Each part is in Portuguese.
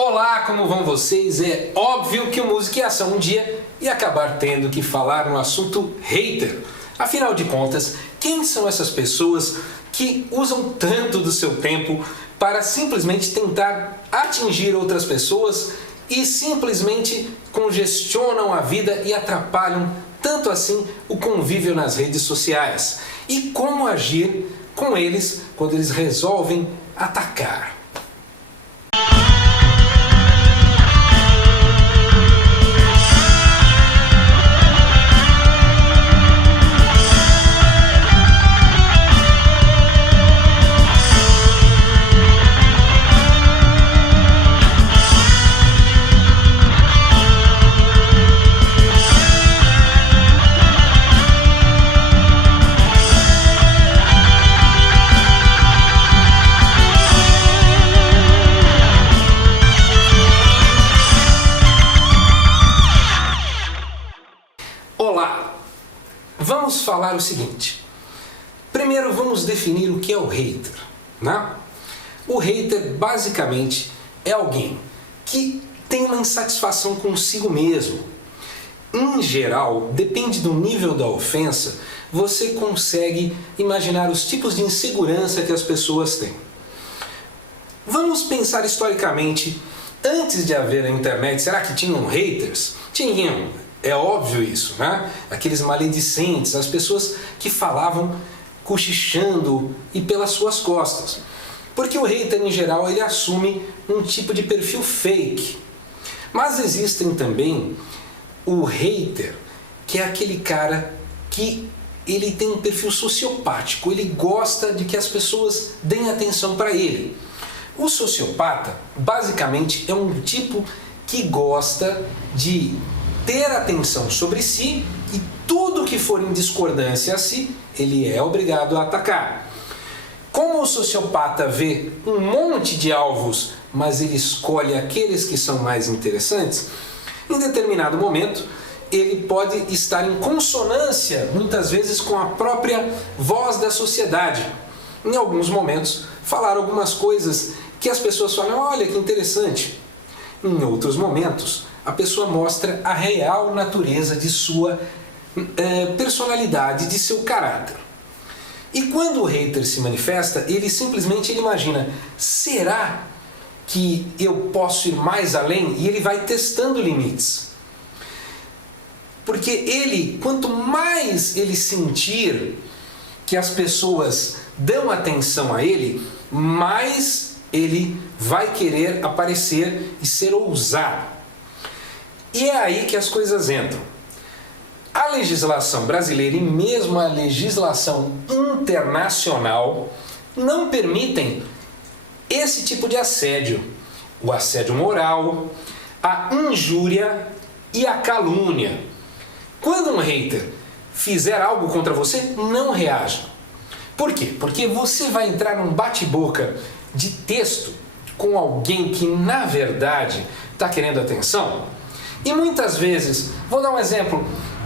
Olá, como vão vocês? É óbvio que o Música e Ação um dia ia acabar tendo que falar no assunto hater. Afinal de contas, quem são essas pessoas que usam tanto do seu tempo para simplesmente tentar atingir outras pessoas e simplesmente congestionam a vida e atrapalham tanto assim o convívio nas redes sociais? E como agir com eles quando eles resolvem atacar? Olá! Vamos falar o seguinte. Primeiro vamos definir o que é o hater, né? O hater basicamente é alguém que tem uma insatisfação consigo mesmo. Em geral, depende do nível da ofensa, você consegue imaginar os tipos de insegurança que as pessoas têm. Vamos pensar historicamente, antes de haver a internet, será que tinham haters? Tinham. É óbvio isso, né? Aqueles maledicentes, as pessoas que falavam cochichando e pelas suas costas. Porque o hater, em geral, ele assume um tipo de perfil fake. Mas existem também o hater, que é aquele cara que ele tem um perfil sociopático, ele gosta de que as pessoas deem atenção para ele. O sociopata, basicamente, é um tipo que gosta de ter atenção sobre si e tudo que for em discordância a si, ele é obrigado a atacar. Como o sociopata vê um monte de alvos, mas ele escolhe aqueles que são mais interessantes, em determinado momento ele pode estar em consonância, muitas vezes, com a própria voz da sociedade. Em alguns momentos, falar algumas coisas que as pessoas falam, olha que interessante. Em outros momentos, a pessoa mostra a real natureza de sua personalidade, de seu caráter. E quando o hater se manifesta, ele simplesmente imagina, será que eu posso ir mais além? E ele vai testando limites. Porque ele, quanto mais ele sentir que as pessoas dão atenção a ele, mais ele vai querer aparecer e ser ousado. E é aí que as coisas entram. A legislação brasileira e mesmo a legislação internacional não permitem esse tipo de assédio. O assédio moral, a injúria e a calúnia. Quando um hater fizer algo contra você, não reaja. Por quê? Porque você vai entrar num bate-boca de texto com alguém que, na verdade, está querendo atenção. E muitas vezes, vou dar um exemplo,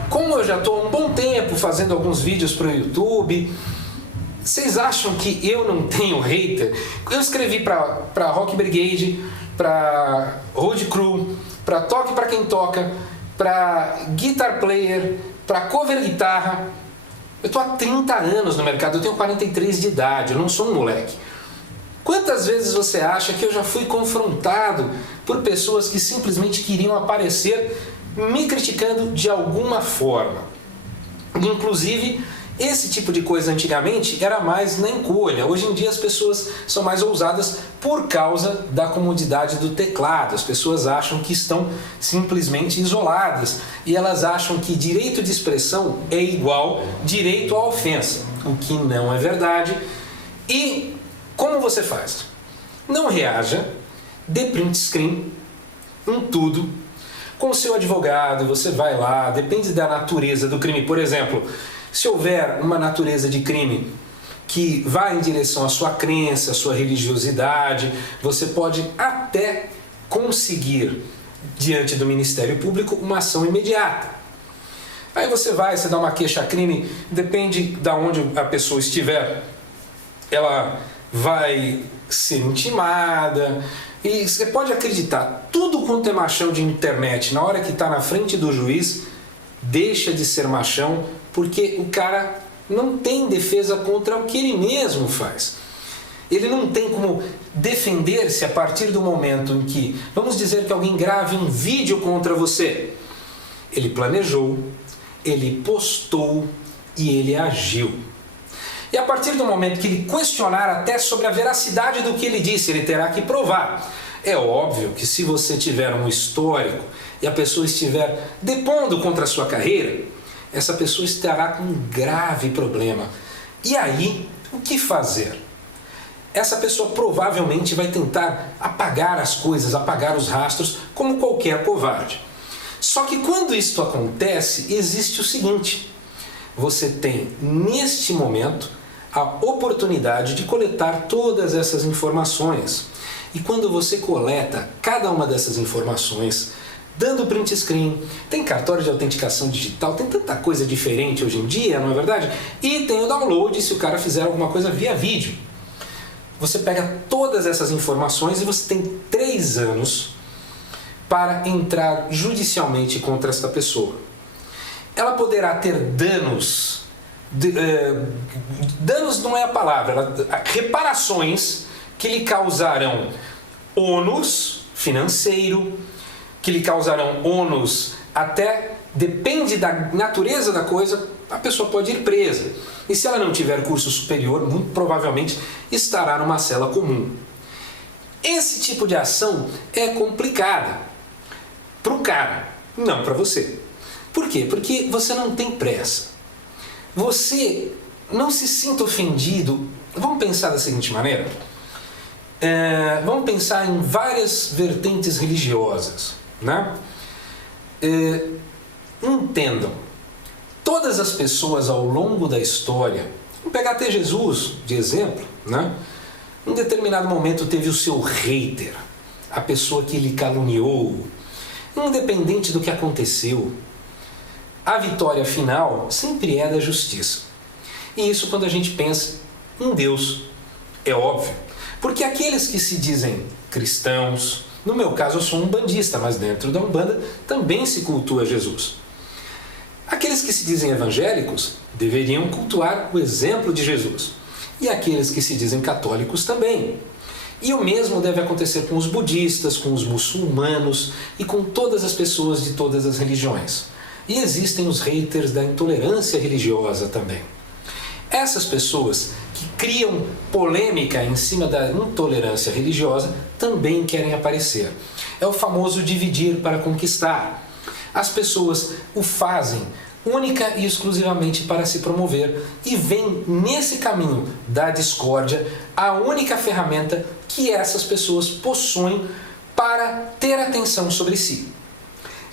como eu já estou há um bom tempo fazendo alguns vídeos para o YouTube, vocês acham que eu não tenho hater? Eu escrevi para Rock Brigade, para Road Crew, para Toque para Quem Toca, para Guitar Player, para Cover Guitarra. Eu estou há 30 anos no mercado, eu tenho 43 de idade, eu não sou um moleque. Quantas vezes você acha que eu já fui confrontado por pessoas que simplesmente queriam aparecer me criticando de alguma forma? Inclusive, esse tipo de coisa antigamente era mais na encolha. Hoje em dia as pessoas são mais ousadas por causa da comodidade do teclado. As pessoas acham que estão simplesmente isoladas e elas acham que direito de expressão é igual direito à ofensa, o que não é verdade. E como você faz? Não reaja, dê print screen em tudo. Com o seu advogado, você vai lá, depende da natureza do crime. Por exemplo, se houver uma natureza de crime que vai em direção à sua crença, à sua religiosidade, você pode até conseguir, diante do Ministério Público, uma ação imediata. Aí você dá uma queixa-crime, depende de onde a pessoa estiver, ela vai ser intimada, E você pode acreditar, tudo quanto é machão de internet, na hora que está na frente do juiz, deixa de ser machão, porque o cara não tem defesa contra o que ele mesmo faz. Ele não tem como defender-se a partir do momento em que, vamos dizer que alguém grave um vídeo contra você. Ele planejou, ele postou e ele agiu. E a partir do momento que ele questionar até sobre a veracidade do que ele disse, ele terá que provar. É óbvio que se você tiver um histórico e a pessoa estiver depondo contra a sua carreira, essa pessoa estará com um grave problema. E aí, o que fazer? Essa pessoa provavelmente vai tentar apagar as coisas, apagar os rastros, como qualquer covarde. Só que quando isto acontece, existe o seguinte: você tem, neste momento, a oportunidade de coletar todas essas informações. E quando você coleta cada uma dessas informações, dando print screen, tem cartório de autenticação digital, tem tanta coisa diferente hoje em dia, não é verdade? E tem o download se o cara fizer alguma coisa via vídeo. Você pega todas essas informações e você tem 3 anos para entrar judicialmente contra esta pessoa. Ela poderá ter danos, danos não é a palavra, reparações que lhe causarão ônus financeiro, que lhe causarão ônus até, depende da natureza da coisa, a pessoa pode ir presa. E se ela não tiver curso superior, muito provavelmente estará numa cela comum. Esse tipo de ação é complicada para o cara, não para você. Por quê? Porque você não tem pressa. Você não se sinta ofendido. Vamos pensar da seguinte maneira. Vamos pensar em várias vertentes religiosas, né? Entendam, todas as pessoas ao longo da história, vamos pegar até Jesus de exemplo, né? Em determinado momento teve o seu hater, a pessoa que lhe caluniou, independente do que aconteceu. A vitória final sempre é da justiça. E isso quando a gente pensa em Deus, é óbvio. Porque aqueles que se dizem cristãos, no meu caso eu sou um umbandista, mas dentro da Umbanda também se cultua Jesus. Aqueles que se dizem evangélicos deveriam cultuar o exemplo de Jesus. E aqueles que se dizem católicos também. E o mesmo deve acontecer com os budistas, com os muçulmanos e com todas as pessoas de todas as religiões. E existem os haters da intolerância religiosa também. Essas pessoas que criam polêmica em cima da intolerância religiosa também querem aparecer. É o famoso dividir para conquistar. As pessoas o fazem única e exclusivamente para se promover e veem nesse caminho da discórdia a única ferramenta que essas pessoas possuem para ter atenção sobre si.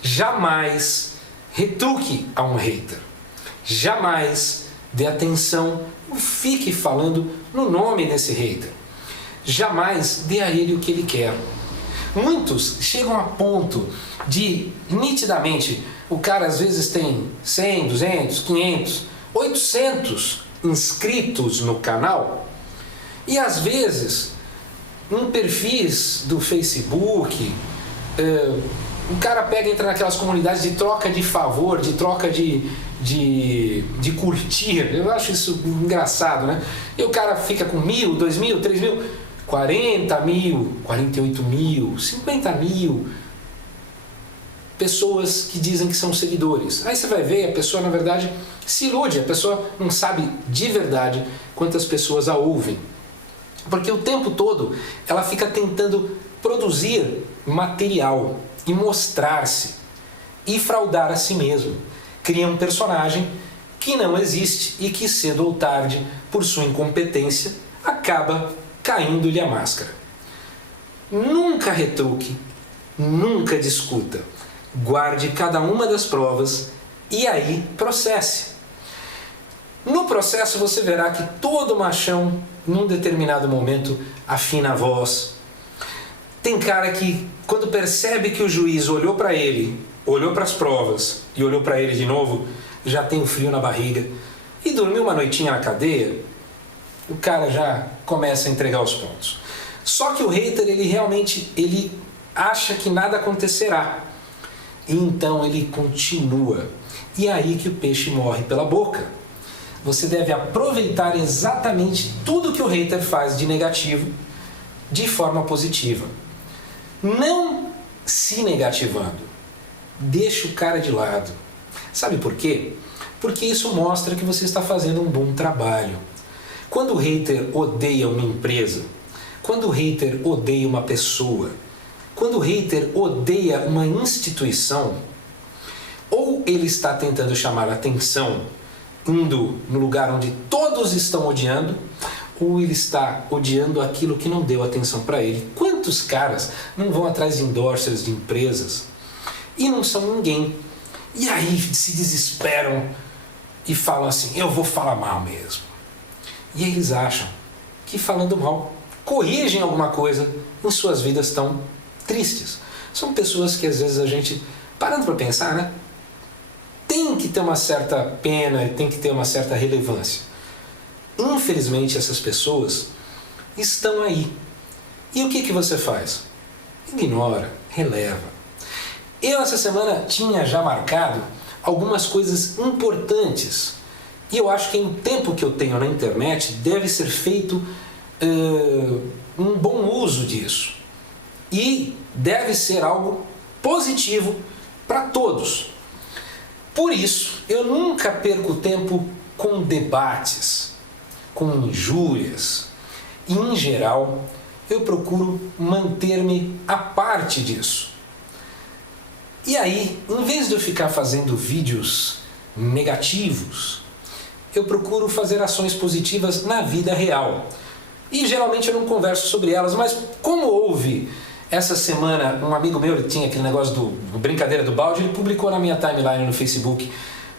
Jamais retruque a um hater. Jamais dê atenção, não fique falando no nome desse hater. Jamais dê a ele o que ele quer. Muitos chegam a ponto de, nitidamente, o cara às vezes tem 100, 200, 500, 800 inscritos no canal e às vezes em perfis do Facebook, o cara pega e entra naquelas comunidades de troca de favor, de troca de curtir. Eu acho isso engraçado, né? E o cara fica com 1.000, 2.000, 3.000, 40.000, 48.000, 50.000 pessoas que dizem que são seguidores. Aí você vai ver, a pessoa na verdade se ilude, a pessoa não sabe de verdade quantas pessoas a ouvem. Porque o tempo todo ela fica tentando produzir material e mostrar-se e fraudar a si mesmo. Cria um personagem que não existe e que cedo ou tarde, por sua incompetência, acaba caindo-lhe a máscara. Nunca retruque, nunca discuta. Guarde cada uma das provas e aí processe. No processo você verá que todo machão, num determinado momento, afina a voz. Tem cara que, quando percebe que o juiz olhou para ele, olhou para as provas e olhou para ele de novo, já tem um frio na barriga. E dormiu uma noitinha na cadeia, o cara já começa a entregar os pontos. Só que o hater, ele realmente acha que nada acontecerá. E então ele continua. E é aí que o peixe morre pela boca. Você deve aproveitar exatamente tudo que o hater faz de negativo de forma positiva. Não se negativando. Deixa o cara de lado. Sabe por quê? Porque isso mostra que você está fazendo um bom trabalho. Quando o hater odeia uma empresa, quando o hater odeia uma pessoa, quando o hater odeia uma instituição, ou ele está tentando chamar a atenção, indo no lugar onde todos estão odiando, ou ele está odiando aquilo que não deu atenção para ele. Quantos caras não vão atrás de endorsers de empresas e não são ninguém? E aí se desesperam e falam assim, eu vou falar mal mesmo. E eles acham que falando mal corrigem alguma coisa em suas vidas tão tristes. São pessoas que às vezes a gente, parando para pensar, né? Tem que ter uma certa pena e tem que ter uma certa relevância. Infelizmente essas pessoas estão aí. E o que você faz? Ignora, releva. Eu essa semana tinha já marcado algumas coisas importantes. E eu acho que em tempo que eu tenho na internet deve ser feito um bom uso disso. E deve ser algo positivo para todos. Por isso, eu nunca perco tempo com debates, com injúrias. E, em geral, eu procuro manter-me à parte disso. E aí, em vez de eu ficar fazendo vídeos negativos, eu procuro fazer ações positivas na vida real. E geralmente eu não converso sobre elas, mas como houve essa semana, um amigo meu, ele tinha aquele negócio do brincadeira do balde, ele publicou na minha timeline no Facebook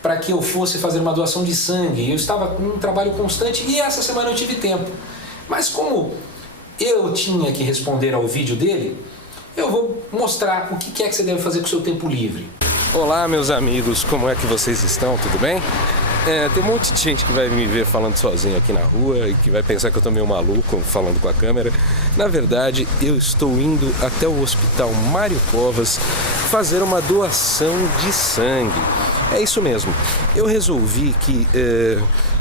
para que eu fosse fazer uma doação de sangue. Eu estava com um trabalho constante e essa semana eu tive tempo. Mas como eu tinha que responder ao vídeo dele, eu vou mostrar o que é que você deve fazer com o seu tempo livre. Olá meus amigos, como é que vocês estão? Tudo bem? Tem um monte de gente que vai me ver falando sozinho aqui na rua e que vai pensar que eu tô meio maluco falando com a câmera. Na verdade, eu estou indo até o Hospital Mário Covas fazer uma doação de sangue. É isso mesmo. Eu resolvi que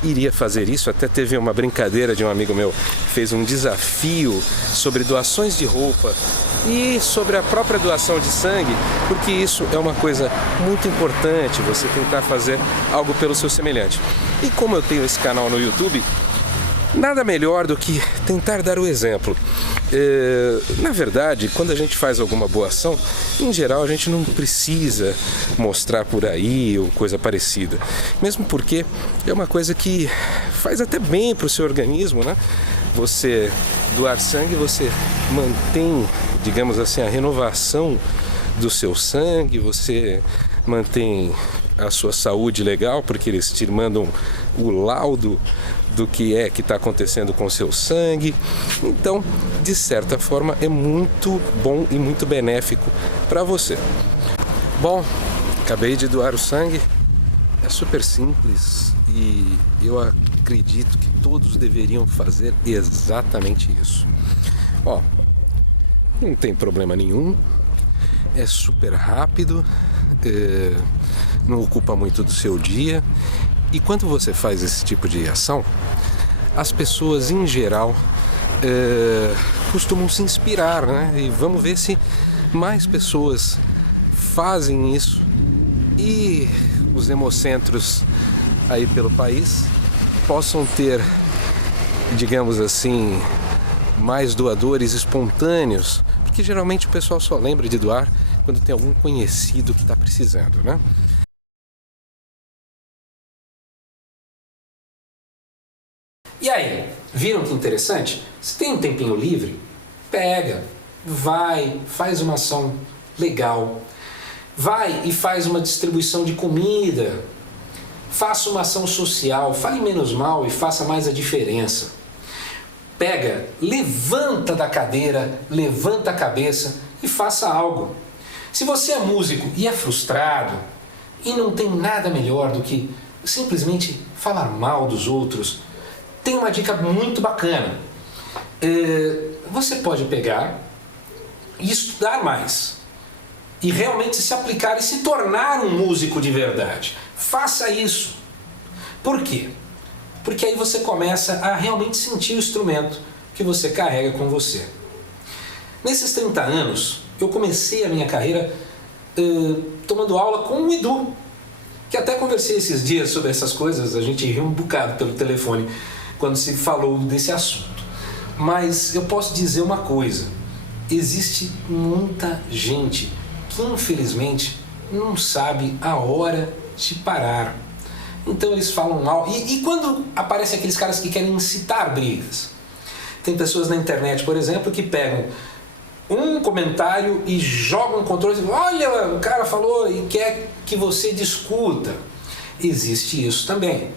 iria fazer isso. Até teve uma brincadeira de um amigo meu que fez um desafio sobre doações de roupa e sobre a própria doação de sangue, porque isso é uma coisa muito importante, você tentar fazer algo pelo seu semelhante. E como eu tenho esse canal no YouTube, nada melhor do que tentar dar o exemplo. Na verdade, quando a gente faz alguma boa ação, em geral a gente não precisa mostrar por aí ou coisa parecida, mesmo porque é uma coisa que faz até bem para o seu organismo, né? Você doar sangue, você mantém, digamos assim, a renovação do seu sangue, você mantém a sua saúde legal, porque eles te mandam o laudo do que está acontecendo com o seu sangue. Então, de certa forma, é muito bom e muito benéfico para você. Bom, acabei de doar o sangue, é super simples e eu acredito que todos deveriam fazer exatamente isso. Ó, não tem problema nenhum, é super rápido, não ocupa muito do seu dia. E quando você faz esse tipo de ação, as pessoas em geral costumam se inspirar, né? E vamos ver se mais pessoas fazem isso e os hemocentros aí pelo país possam ter, digamos assim, mais doadores espontâneos, porque geralmente o pessoal só lembra de doar quando tem algum conhecido que está precisando, né? E aí, viram que interessante? Se tem um tempinho livre, pega, vai, faz uma ação legal, vai e faz uma distribuição de comida, faça uma ação social, fale menos mal e faça mais a diferença. Pega, levanta da cadeira, levanta a cabeça e faça algo. Se você é músico e é frustrado e não tem nada melhor do que simplesmente falar mal dos outros, tem uma dica muito bacana. você pode pegar e estudar mais. E realmente se aplicar e se tornar um músico de verdade. Faça isso. Por quê? Porque aí você começa a realmente sentir o instrumento que você carrega com você. Nesses 30 anos, eu comecei a minha carreira tomando aula com o Edu, que até conversei esses dias sobre essas coisas, a gente riu um bocado pelo telefone quando se falou desse assunto. Mas eu posso dizer uma coisa, existe muita gente que infelizmente não sabe a hora de parar. Então eles falam mal. E quando aparecem aqueles caras que querem incitar brigas? Tem pessoas na internet, por exemplo, que pegam um comentário e jogam um controle. Olha, o cara falou e quer que você discuta. Existe isso também.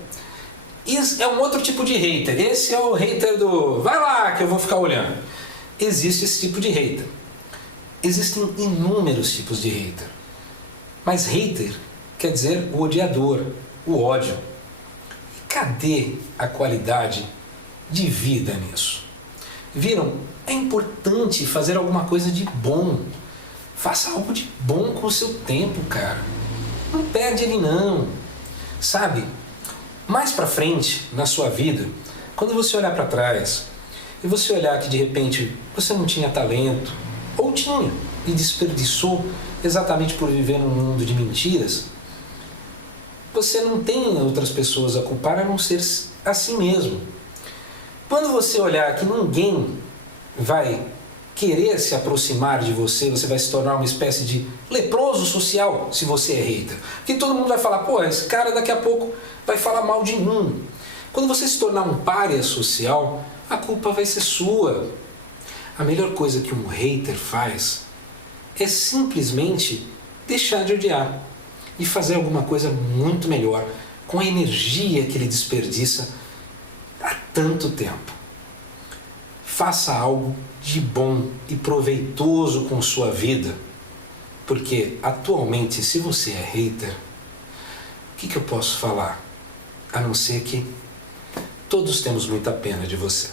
Isso é um outro tipo de hater. Esse é o hater do vai lá que eu vou ficar olhando. Existe esse tipo de hater. Existem inúmeros tipos de hater. Mas hater quer dizer o odiador, o ódio. E cadê a qualidade de vida nisso? Viram? É importante fazer alguma coisa de bom. Faça algo de bom com o seu tempo, cara. Não perde ele não. Sabe? Mais pra frente, na sua vida, quando você olhar pra trás e você olhar que de repente você não tinha talento, ou tinha, e desperdiçou exatamente por viver num mundo de mentiras, você não tem outras pessoas a culpar a não ser a si mesmo. Quando você olhar que ninguém vai querer se aproximar de você, você vai se tornar uma espécie de leproso social se você é hater. Porque todo mundo vai falar, pô, esse cara daqui a pouco vai falar mal de mim. Quando você se tornar um pária social, a culpa vai ser sua. A melhor coisa que um hater faz é simplesmente deixar de odiar e fazer alguma coisa muito melhor com a energia que ele desperdiça há tanto tempo. Faça algo de bom e proveitoso com sua vida, porque atualmente, se você é hater, o que eu posso falar? A não ser que todos temos muita pena de você.